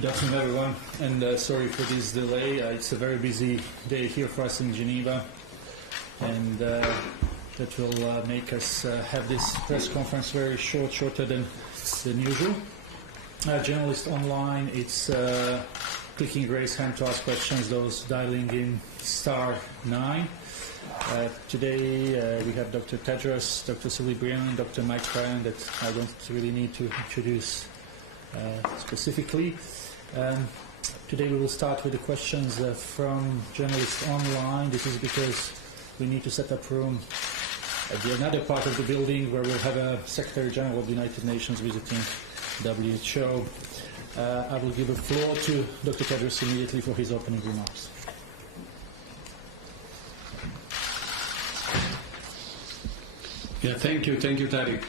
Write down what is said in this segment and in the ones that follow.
Good afternoon, everyone, and sorry for this delay. It's a very busy day here for us in Geneva, and that will make us have this press conference very shorter than usual. Journalists online, it's clicking raise hand to ask questions, those dialing in *9. Today we have Dr. Tedros, Dr. Silly Brian, Dr. Mike Ryan, that I don't really need to introduce specifically. Today we will start with the questions from journalists online. This is because we need to set up room at another part of the building where we'll have a Secretary General of the United Nations visiting WHO. I will give the floor to Dr. Tedros immediately for his opening remarks. Yeah, thank you, Tariq,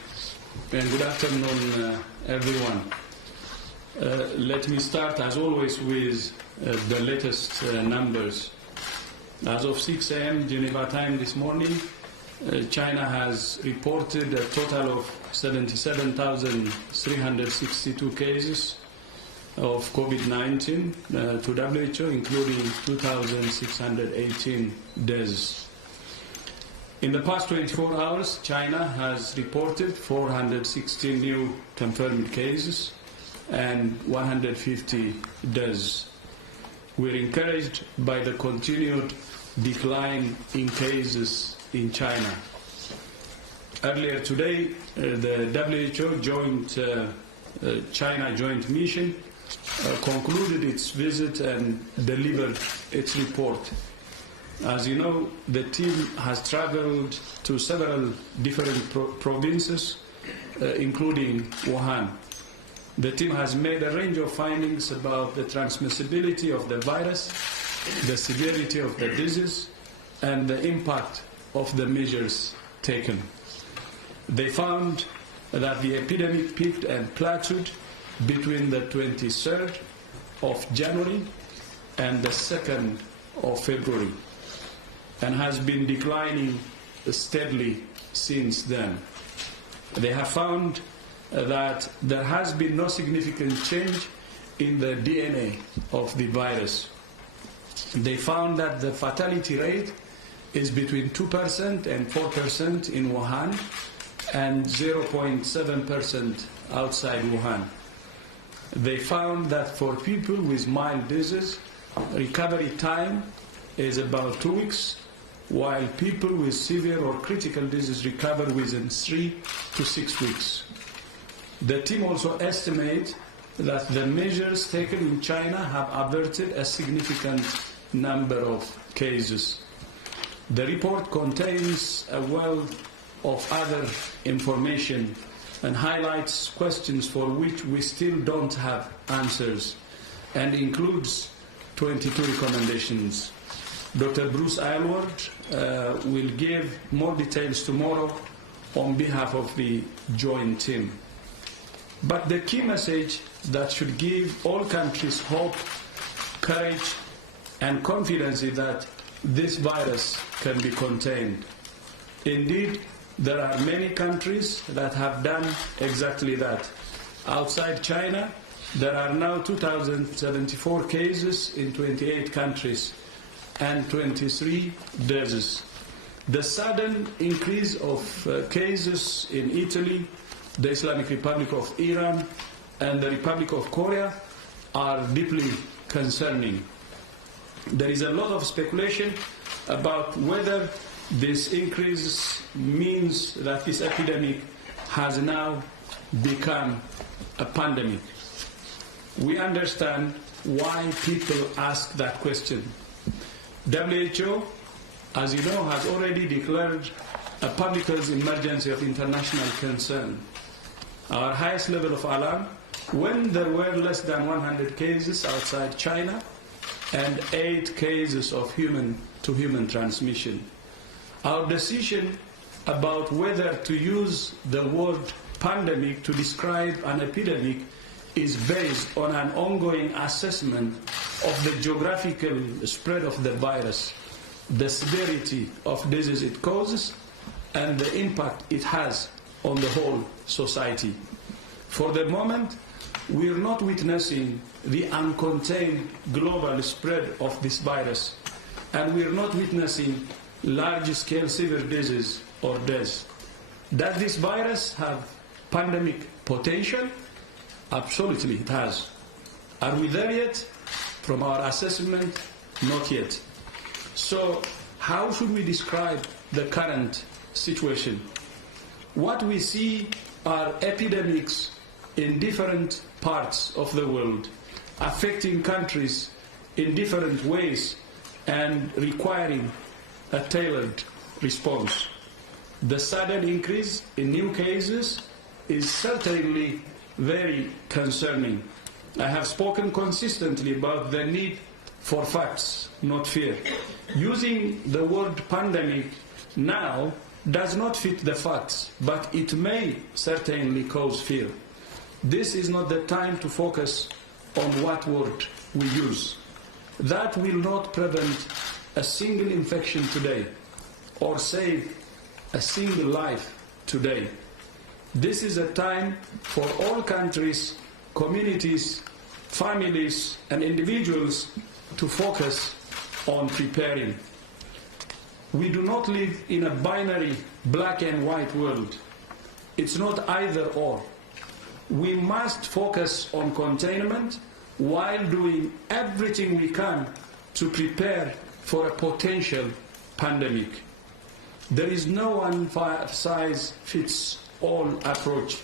and good afternoon, everyone. Let me start, as always, with the latest numbers. As of 6 a.m. Geneva time this morning, China has reported a total of 77,362 cases of COVID-19 to WHO, including 2,618 deaths. In the past 24 hours, China has reported 416 new confirmed cases and 150 deaths. We're encouraged by the continued decline in cases in China. Earlier today, the WHO China Joint Mission concluded its visit and delivered its report. As you know, the team has traveled to several different provinces, including Wuhan. The team has made a range of findings about the transmissibility of the virus, the severity of the disease, and the impact of the measures taken. They found that the epidemic peaked and plateaued between the 23rd of January and the 2nd of February, and has been declining steadily since then. They have found that there has been no significant change in the DNA of the virus. They found that the fatality rate is between 2% and 4% in Wuhan and 0.7% outside Wuhan. They found that for people with mild disease, recovery time is about 2 weeks, while people with severe or critical disease recover within 3 to 6 weeks. The team also estimates that the measures taken in China have averted a significant number of cases. The report contains a wealth of other information and highlights questions for which we still don't have answers, and includes 22 recommendations. Dr. Bruce Aylward will give more details tomorrow on behalf of the joint team. But the key message that should give all countries hope, courage, and confidence is that this virus can be contained. Indeed, there are many countries that have done exactly that. Outside China, there are now 2,074 cases in 28 countries and 23 deaths. The sudden increase of cases in Italy, the Islamic Republic of Iran, and the Republic of Korea are deeply concerning. There is a lot of speculation about whether this increase means that this epidemic has now become a pandemic. We understand why people ask that question. WHO, as you know, has already declared a public health emergency of international concern. Our highest level of alarm when there were less than 100 cases outside China and 8 cases of human-to-human transmission. Our decision about whether to use the word pandemic to describe an epidemic is based on an ongoing assessment of the geographical spread of the virus, the severity of disease it causes, and the impact it has on the whole society. For the moment, we're not witnessing the uncontained global spread of this virus, and we're not witnessing large-scale severe disease or deaths. Does this virus have pandemic potential? Absolutely, it has. Are we there yet? From our assessment, not yet. So, how should we describe the current situation? What we see are epidemics in different parts of the world, affecting countries in different ways and requiring a tailored response. The sudden increase in new cases is certainly very concerning. I have spoken consistently about the need for facts, not fear. Using the word pandemic now does not fit the facts, but it may certainly cause fear. This is not the time to focus on what word we use. That will not prevent a single infection today or save a single life today. This is a time for all countries, communities, families, and individuals to focus on preparing. We do not live in a binary black and white world. It's not either or. We must focus on containment while doing everything we can to prepare for a potential pandemic. There is no one-size-fits-all approach.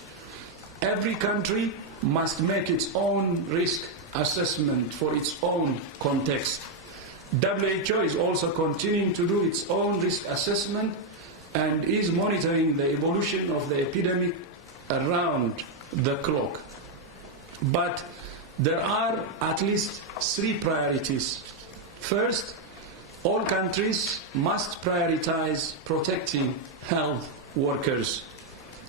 Every country must make its own risk assessment for its own context. WHO is also continuing to do its own risk assessment and is monitoring the evolution of the epidemic around the clock. But there are at least 3 priorities. First, all countries must prioritize protecting health workers.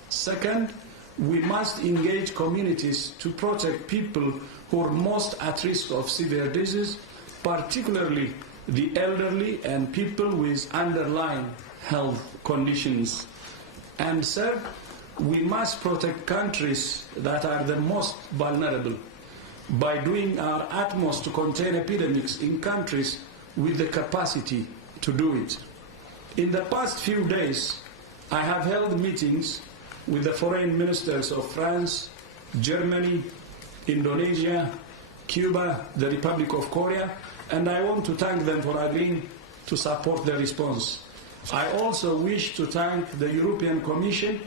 Second, we must engage communities to protect people who are most at risk of severe disease, particularly the elderly and people with underlying health conditions. And third, we must protect countries that are the most vulnerable by doing our utmost to contain epidemics in countries with the capacity to do it. In the past few days, I have held meetings with the foreign ministers of France, Germany, Indonesia, Cuba, the Republic of Korea, and I want to thank them for agreeing to support the response. I also wish to thank the European Commission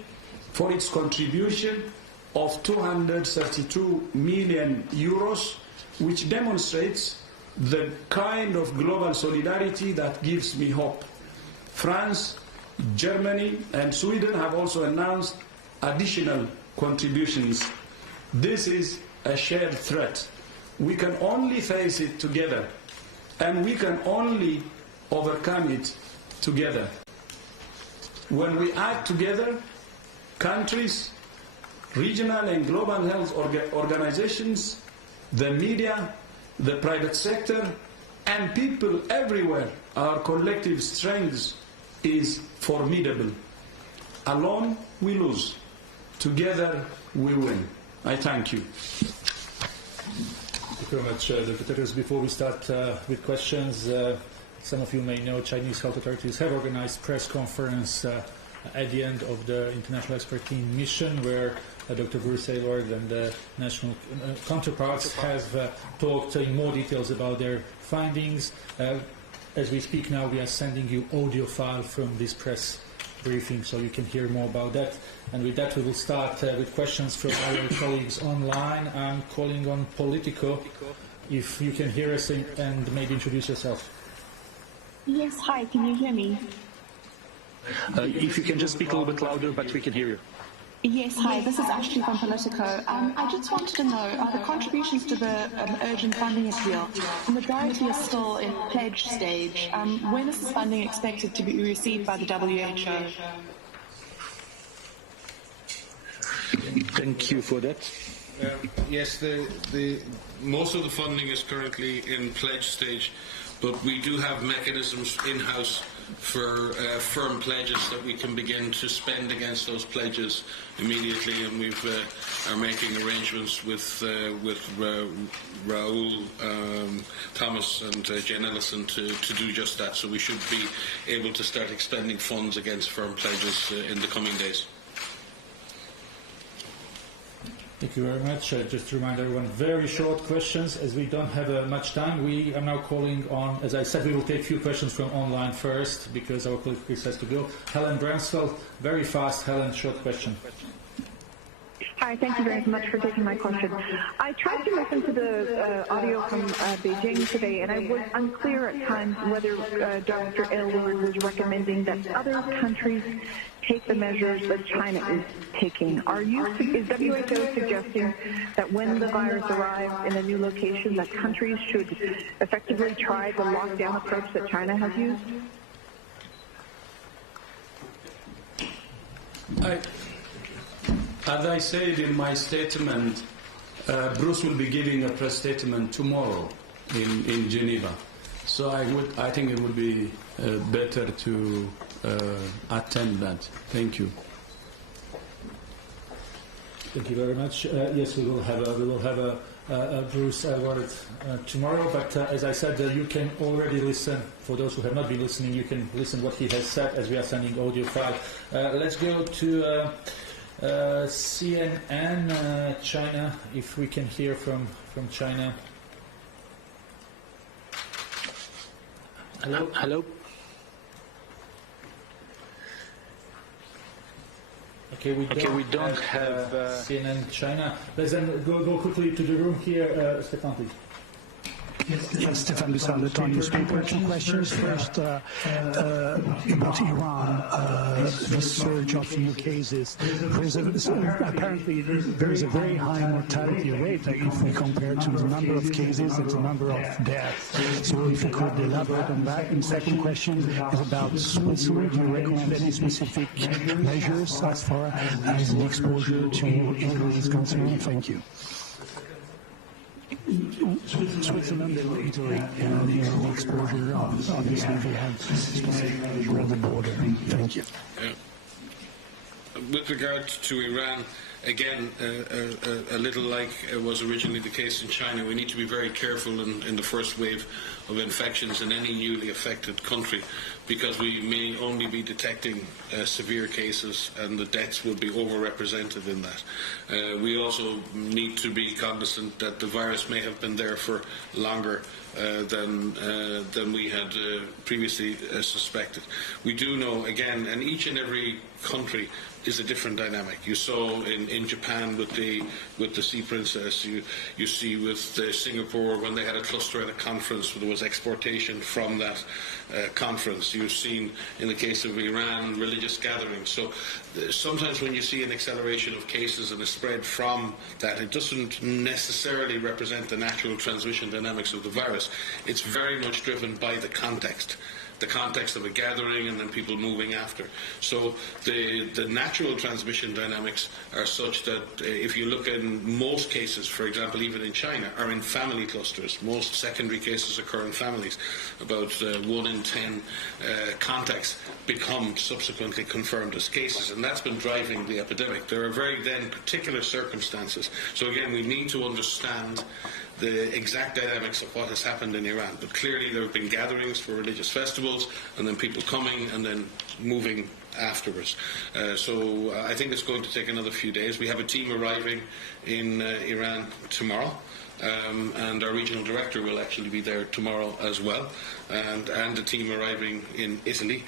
for its contribution of 232 million euros, which demonstrates the kind of global solidarity that gives me hope. France, Germany, and Sweden have also announced additional contributions. This is a shared threat. We can only face it together, and we can only overcome it together. When we act together, countries, regional and global health organizations, the media, the private sector, and people everywhere, our collective strength is formidable. Alone, we lose. Together, we win. I thank you. Thank you very much, Dr. Tedros. Before we start with questions, some of you may know Chinese health authorities have organized press conference at the end of the International Expert Team mission, where Dr. Bruce Aylward and the national counterparts have talked in more details about their findings. As we speak now, we are sending you audio file from this press briefing, so you can hear more about that. And with that, we will start with questions from our colleagues online. I'm calling on Politico. If you can hear us and maybe introduce yourself. Yes, hi, can you hear me? If you can just speak a little bit louder, but we can hear you. Yes, hi, this is Ashley from Politico. I just wanted to know, are the contributions to the urgent funding appeal, the majority are still in pledge stage. When is this funding expected to be received by the WHO? Thank you for that. Yes, the most of the funding is currently in pledge stage, but we do have mechanisms in-house for firm pledges that we can begin to spend against those pledges immediately, and we are making arrangements with Raoul Thomas and Jane Ellison to do just that. So we should be able to start expending funds against firm pledges in the coming days. Thank you very much. Just to remind everyone, very short questions, as we don't have much time. We are now calling on, as I said, we will take a few questions from online first, because our colleague Chris has to go. Helen Bransfeld, very fast. Helen, short question. Hi, thank you very much for taking my question. I tried to listen to the audio from Beijing today, and I was unclear at times whether Dr. Aylward was recommending that other countries take the measures that China is taking. Is WHO suggesting that when the virus arrives in a new location, that countries should effectively try the lockdown approach that China has used? As I said in my statement, Bruce will be giving a press statement tomorrow in Geneva. So I think it would be better to attend that. Thank you. Thank you very much. Yes, we will have a Bruce Aylward tomorrow. But as I said, you can already listen. For those who have not been listening, you can listen what he has said as we are sending audio file. Let's go to CNN China, if we can hear from China. Hello. Okay, we don't have CNN China. Let's then go quickly to the room here. Stefan, please. Yes, Stefan Lusal, the Tony newspaper. Two questions. First, about Iran, the surge of new cases. Apparently, there is a very high mortality rate if we compare to the number of cases and the number of deaths. So if you could elaborate on that. And second question is about Switzerland. Do you recommend any specific measures as far as the exposure to Italy is concerned? Thank you. Switzerland and Italy and the exposure, obviously they have specific measure on the border. Thank you. With regard to Iran, again, a little like was originally the case in China, we need to be very careful in the first wave of infections in any newly affected country, because we may only be detecting severe cases and the deaths will be overrepresented in that. We also need to be cognizant that the virus may have been there for longer than we had previously suspected. We do know, again, and each and every country is a different dynamic. You saw in Japan with the Sea Princess. You see with Singapore when they had a cluster at a conference, there was exportation from that conference. You've seen in the case of Iran religious gatherings. So sometimes when you see an acceleration of cases and a spread from that, it doesn't necessarily represent the natural transmission dynamics of the virus. It's very much driven by the context of a gathering and then people moving after. So the natural transmission dynamics are such that if you look in most cases, for example, even in China, are in family clusters. Most secondary cases occur in families. About 1 in 10 contacts become subsequently confirmed as cases, and that's been driving the epidemic. There are very then particular circumstances. So again, we need to understand the exact dynamics of what has happened in Iran. But clearly there have been gatherings for religious festivals and then people coming and then moving afterwards. So I think it's going to take another few days. We have a team arriving in Iran tomorrow. And our regional director will actually be there tomorrow as well, and the team arriving in Italy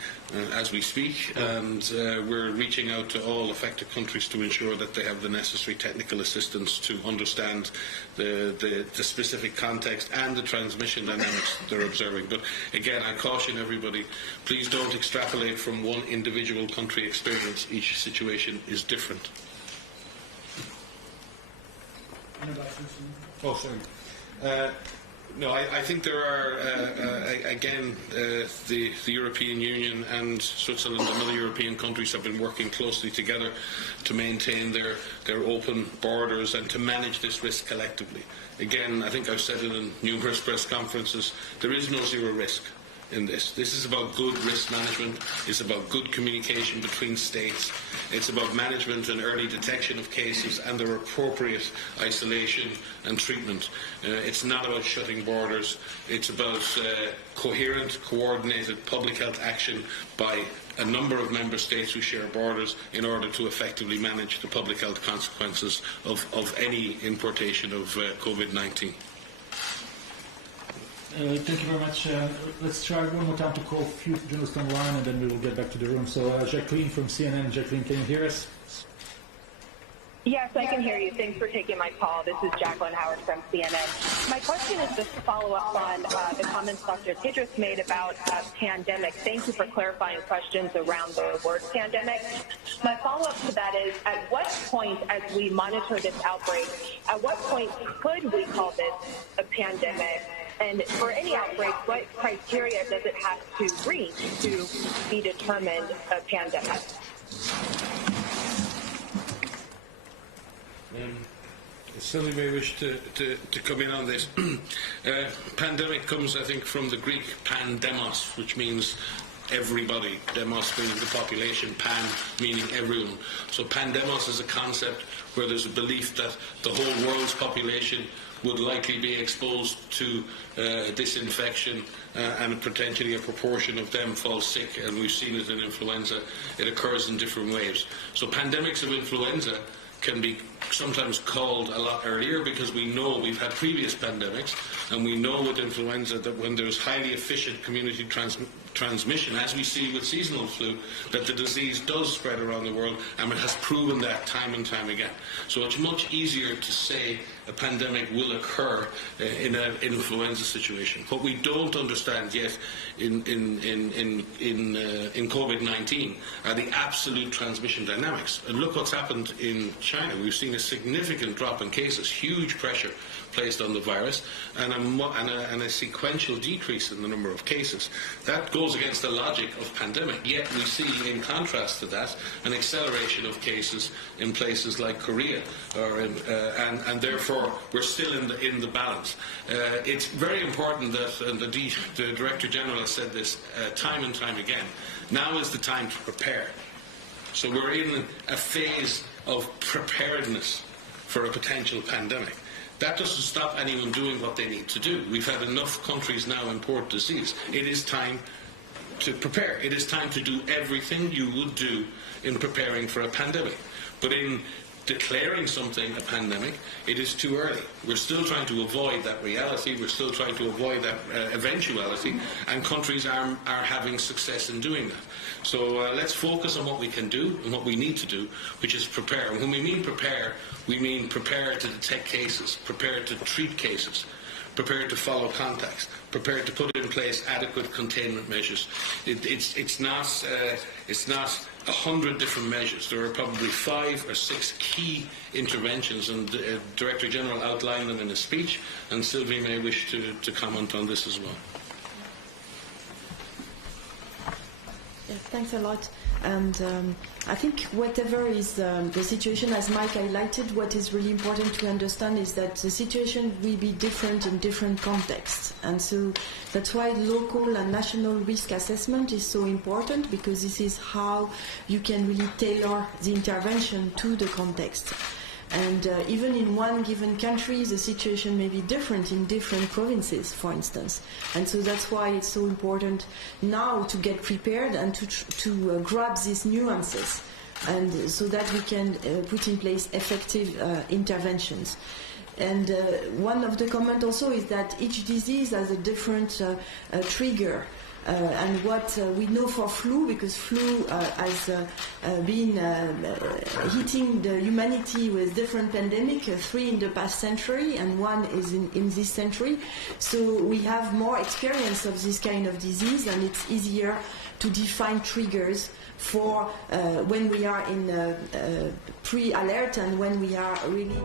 as we speak, and we're reaching out to all affected countries to ensure that they have the necessary technical assistance to understand the specific context and the transmission dynamics that they're observing. But again, I caution everybody, please don't extrapolate from one individual country experience. Each situation is different. Oh, sorry. No, I think there are, again, the European Union and Switzerland and other European countries have been working closely together to maintain their open borders and to manage this risk collectively. Again, I think I've said it in numerous press conferences, there is no zero risk. in this. This is about good risk management. It's about good communication between states. It's about management and early detection of cases and their appropriate isolation and treatment. It's not about shutting borders. It's about coherent, coordinated public health action by a number of member states who share borders in order to effectively manage the public health consequences of any importation of COVID-19. Thank you very much. Let's try one more time to call a few journalists online, and then we will get back to the room. So, Jacqueline from CNN. Jacqueline, can you hear us? Yes, I can hear you. Thanks for taking my call. This is Jacqueline Howard from CNN. My question is just to follow up on the comments Dr. Tedros made about pandemic. Thank you for clarifying questions around the word pandemic. My follow-up to that is, at what point, as we monitor this outbreak, at what point could we call this a pandemic? And for any outbreak, what criteria does it have to reach to be determined a pandemic? Sylvie may wish to come in on this. Pandemic comes, I think, from the Greek pandemos, which means everybody. Demos meaning the population, pan meaning everyone. So pandemos is a concept where there's a belief that the whole world's population would likely be exposed to this infection, and potentially a proportion of them fall sick, and we've seen it in influenza. It occurs in different waves. So pandemics of influenza can be sometimes called a lot earlier, because we know we've had previous pandemics, and we know with influenza that when there's highly efficient community transmission, as we see with seasonal flu, that the disease does spread around the world, and it has proven that time and time again. So it's much easier to say a pandemic will occur in an influenza situation. What we don't understand yet in COVID-19 are the absolute transmission dynamics. And look what's happened in China. We've seen a significant drop in cases, huge pressure placed on the virus, and a sequential decrease in the number of cases. That goes against the logic of pandemic. Yet we see, in contrast to that, an acceleration of cases in places like Korea, and therefore we're still in the balance. It's very important that, and the Director General has said this time and time again, now is the time to prepare. So we're in a phase of preparedness for a potential pandemic. That doesn't stop anyone doing what they need to do. We've had enough countries now import disease. It is time to prepare. It is time to do everything you would do in preparing for a pandemic. But in declaring something a pandemic, it is too early. We're still trying to avoid that reality. We're still trying to avoid that eventuality, and countries are having success in doing that. So let's focus on what we can do and what we need to do, which is prepare. And when we mean prepare to detect cases, prepare to treat cases, prepare to follow contacts, prepare to put in place adequate containment measures. It's not 100 different measures. There are probably 5 or 6 key interventions, and the Director General outlined them in a speech, and Sylvie may wish to comment on this as well. Yes, thanks a lot. And I think whatever is the situation, as Mike highlighted, what is really important to understand is that the situation will be different in different contexts. And so that's why local and national risk assessment is so important, because this is how you can really tailor the intervention to the context. And even in one given country, the situation may be different in different provinces, for instance. And so that's why it's so important now to get prepared and to grab these nuances, and so that we can put in place effective interventions. And one of the comments also is that each disease has a different trigger. And what we know for flu, because flu has been hitting the humanity with different pandemics, 3 in the past century and 1 is in this century. So we have more experience of this kind of disease, and it's easier to define triggers for when we are in pre-alert and when we are really...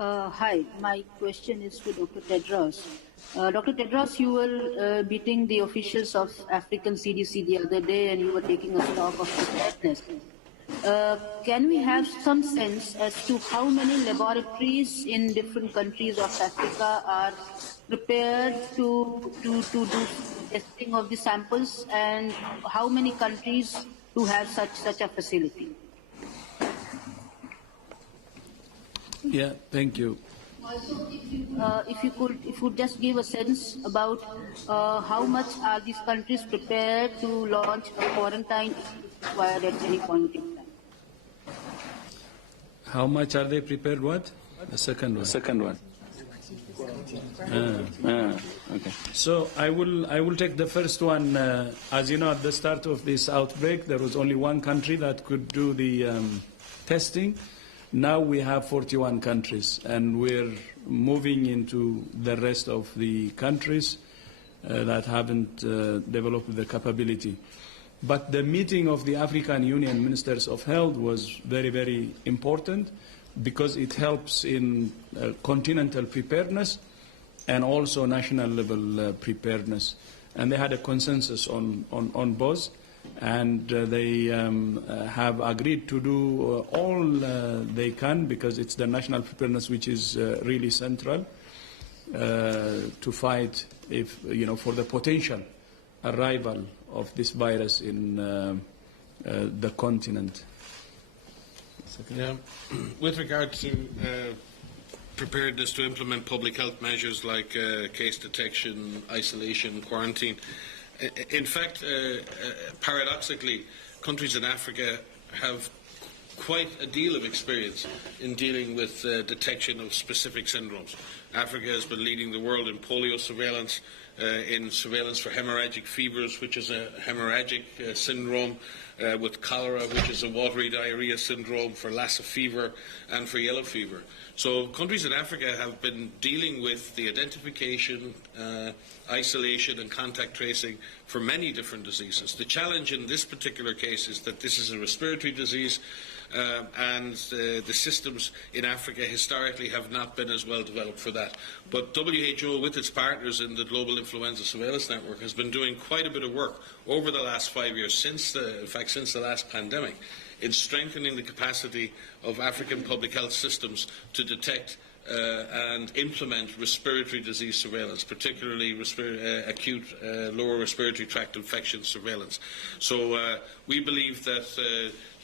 Hi, my question is to Dr. Tedros. Dr. Tedros, you were meeting the officials of African CDC the other day and you were taking a stock of preparedness. Can we have some sense as to how many laboratories in different countries of Africa are prepared to do testing of the samples, and how many countries do have such a facility? Yeah, thank you. Also, if you could just give a sense about how much are these countries prepared to launch a quarantine if required at any point in time? How much are they prepared? What? The second one. Second one. Okay. So I will take the first one. As you know, at the start of this outbreak, there was only one country that could do the testing. Now we have 41 countries, and we're moving into the rest of the countries that haven't developed the capability. But the meeting of the African Union Ministers of Health was very, very important because it helps in continental preparedness and also national level preparedness. And they had a consensus on both. And they have agreed to do all they can, because it's the national preparedness which is really central to fight for the potential arrival of this virus in the continent. Yeah. With regard to preparedness to implement public health measures like case detection, isolation, quarantine, in fact, paradoxically, countries in Africa have quite a deal of experience in dealing with detection of specific syndromes. Africa has been leading the world in polio surveillance, in surveillance for hemorrhagic fevers, which is a hemorrhagic syndrome, with cholera, which is a watery diarrhea syndrome, for Lassa fever and for yellow fever. So countries in Africa have been dealing with the identification, isolation and contact tracing for many different diseases. The challenge in this particular case is that this is a respiratory disease, and the systems in Africa historically have not been as well developed for that. But WHO, with its partners in the Global Influenza Surveillance Network, has been doing quite a bit of work over the last 5 years, since the last pandemic, in strengthening the capacity of African public health systems to detect and implement respiratory disease surveillance, particularly acute lower respiratory tract infection surveillance. So we believe that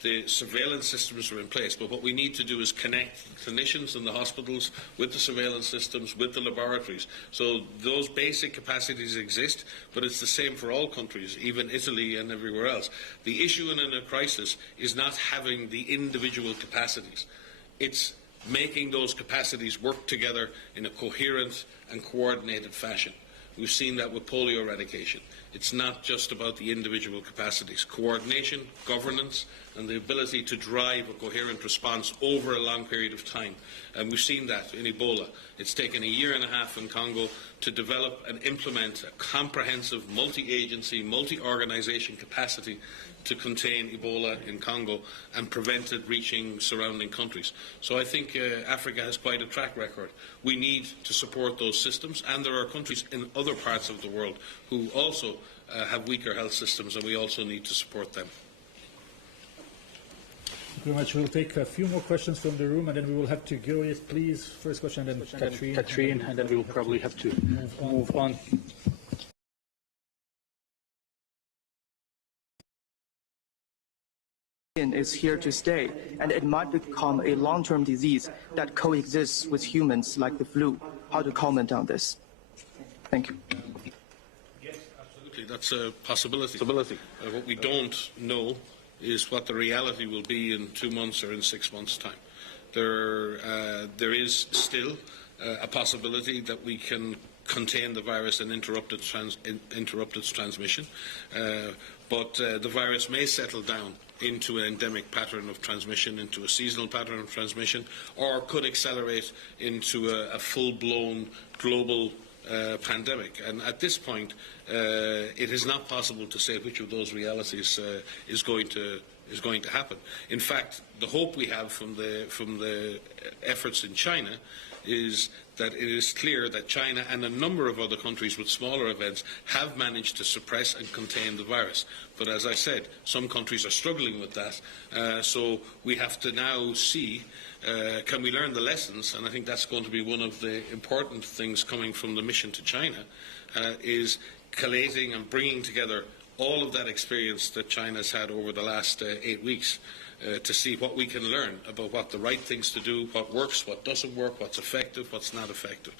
the surveillance systems are in place, but what we need to do is connect clinicians in the hospitals with the surveillance systems, with the laboratories. So those basic capacities exist, but it's the same for all countries, even Italy and everywhere else. The issue in a crisis is not having the individual capacities. It's making those capacities work together in a coherent and coordinated fashion. We've seen that with polio eradication. It's not just about the individual capacities. Coordination, governance, and the ability to drive a coherent response over a long period of time. And we've seen that in Ebola. It's taken 1.5 years in Congo to develop and implement a comprehensive multi-agency, multi-organization capacity to contain Ebola in Congo and prevent it reaching surrounding countries. So I think Africa has quite a track record. We need to support those systems, and there are countries in other parts of the world who also have weaker health systems, and we also need to support them. Thank you very much. We'll take a few more questions from the room, and then we will have to go. Yes, please. First question, and then Catherine. And then we will probably have to move on. Is here to stay, and it might become a long-term disease that coexists with humans like the flu. How to comment on this? Thank you. Yes, absolutely. That's a possibility. What we don't know is what the reality will be in 2 months or in 6 months' time. There is still a possibility that we can contain the virus and interrupt its transmission, but the virus may settle down into an endemic pattern of transmission, into a seasonal pattern of transmission, or could accelerate into a full-blown global pandemic. And at this point, it is not possible to say which of those realities is going to happen. In fact, the hope we have from the efforts in China is that it is clear that China and a number of other countries with smaller events have managed to suppress and contain the virus. But as I said, some countries are struggling with that. So we have to now see, can we learn the lessons? And I think that's going to be one of the important things coming from the mission to China, is collating and bringing together all of that experience that China's had over the last 8 weeks to see what we can learn about what the right things to do, what works, what doesn't work, what's effective, what's not effective.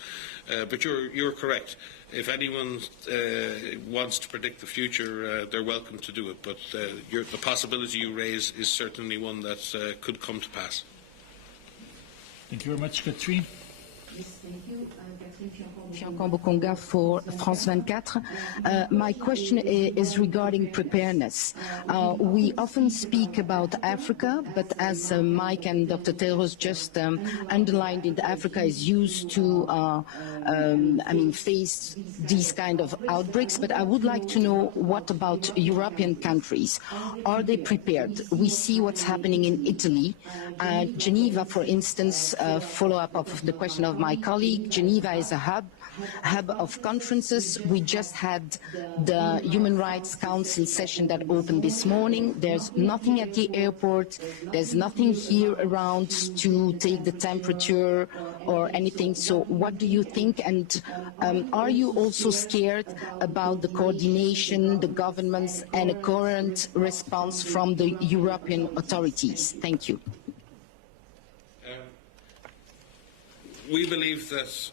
But you're correct. If anyone wants to predict the future, they're welcome to do it. But the possibility you raise is certainly one that could come to pass. Thank you very much, Catherine. Yes, thank you. Catherine Bokonga for France 24. My question is regarding preparedness. We often speak about Africa, but as Mike and Dr. Tedros just underlined, Africa is used to face these kind of outbreaks. But I would like to know, what about European countries? Are they prepared? We see what's happening in Italy. Geneva, for instance, follow-up of the question of my colleague. Geneva is a hub of conferences. We just had the Human Rights Council session that opened this morning. There's nothing at the airport. There's nothing here around to take the temperature or anything. So what do you think? And are you also scared about the coordination, the governments, and a coherent response from the European authorities? Thank you. We believe that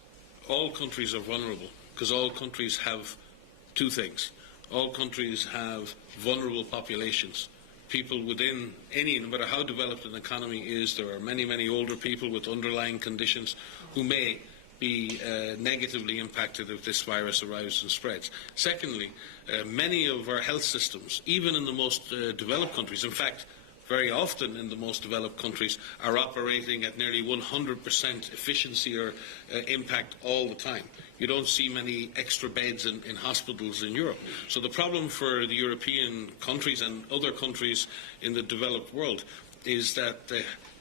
all countries are vulnerable because all countries have two things. All countries have vulnerable populations. People within any, no matter how developed an economy is, there are many, many older people with underlying conditions who may be negatively impacted if this virus arrives and spreads. Secondly, many of our health systems, even in the most developed countries, in fact, very often in the most developed countries, are operating at nearly 100% efficiency or impact all the time. You don't see many extra beds in hospitals in Europe. So the problem for the European countries and other countries in the developed world is that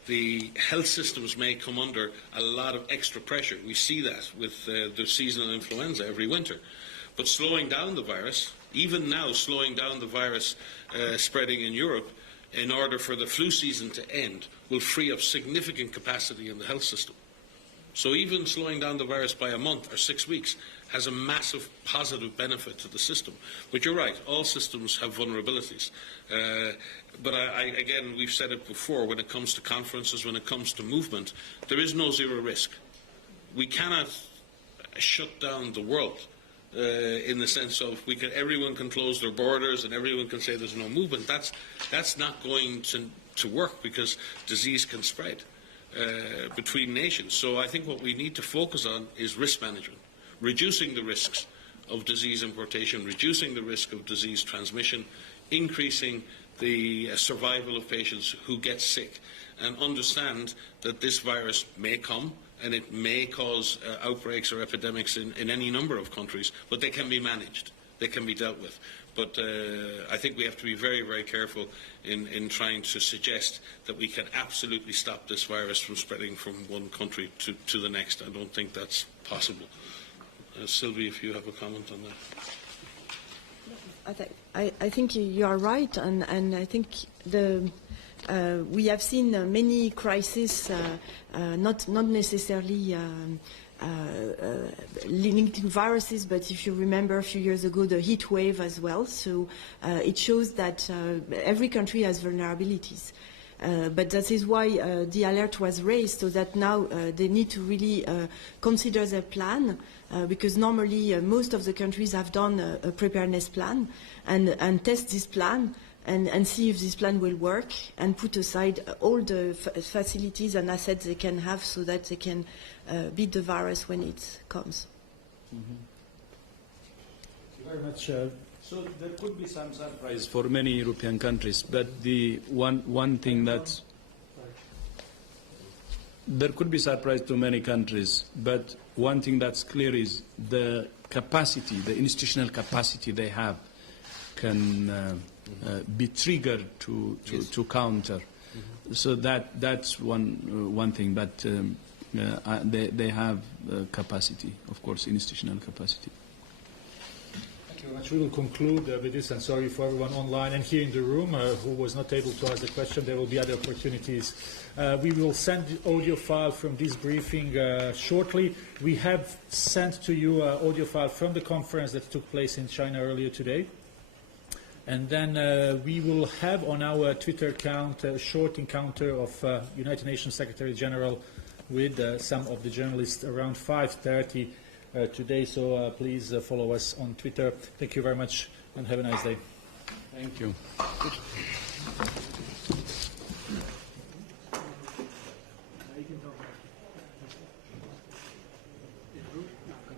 the health systems may come under a lot of extra pressure. We see that with the seasonal influenza every winter. But slowing down the virus, even now slowing down the virus spreading in Europe, in order for the flu season to end, will free up significant capacity in the health system. So even slowing down the virus by a month or 6 weeks has a massive positive benefit to the system. But you're right, all systems have vulnerabilities. But again, we've said it before, when it comes to conferences, when it comes to movement, there is no zero risk. We cannot shut down the world. In the sense of everyone can close their borders and everyone can say there's no movement. That's not going to work because disease can spread between nations. So I think what we need to focus on is risk management, reducing the risks of disease importation, reducing the risk of disease transmission, increasing the survival of patients who get sick, and understand that this virus may come and it may cause outbreaks or epidemics in any number of countries, but they can be managed, they can be dealt with. But I think we have to be very, very careful in trying to suggest that we can absolutely stop this virus from spreading from one country to the next. I don't think that's possible. Sylvie, if you have a comment on that. I think you are right, and I think we have seen many crises, not necessarily linked to viruses, but if you remember a few years ago, the heat wave as well. So it shows that every country has vulnerabilities. But that is why the alert was raised, so that now they need to really consider their plan, because normally most of the countries have done a preparedness plan and test this plan and see if this plan will work and put aside all the facilities and assets they can have so that they can beat the virus when it comes. Mm-hmm. Thank you very much. So there could be some surprise for many European countries, but the one thing that's there could be surprise to many countries, but one thing that's clear is the capacity, the institutional capacity they have can be triggered to counter. So that's one thing, but they have capacity, of course, institutional capacity. Thank you very much. We will conclude with this, and sorry for everyone online and here in the room who was not able to ask the question. There will be other opportunities. We will send the audio file from this briefing shortly. We have sent to you an audio file from the conference that took place in China earlier today. And then we will have on our Twitter account a short encounter of United Nations Secretary General with some of the journalists around 5:30 today. So please follow us on Twitter. Thank you very much and have a nice day. Thank you.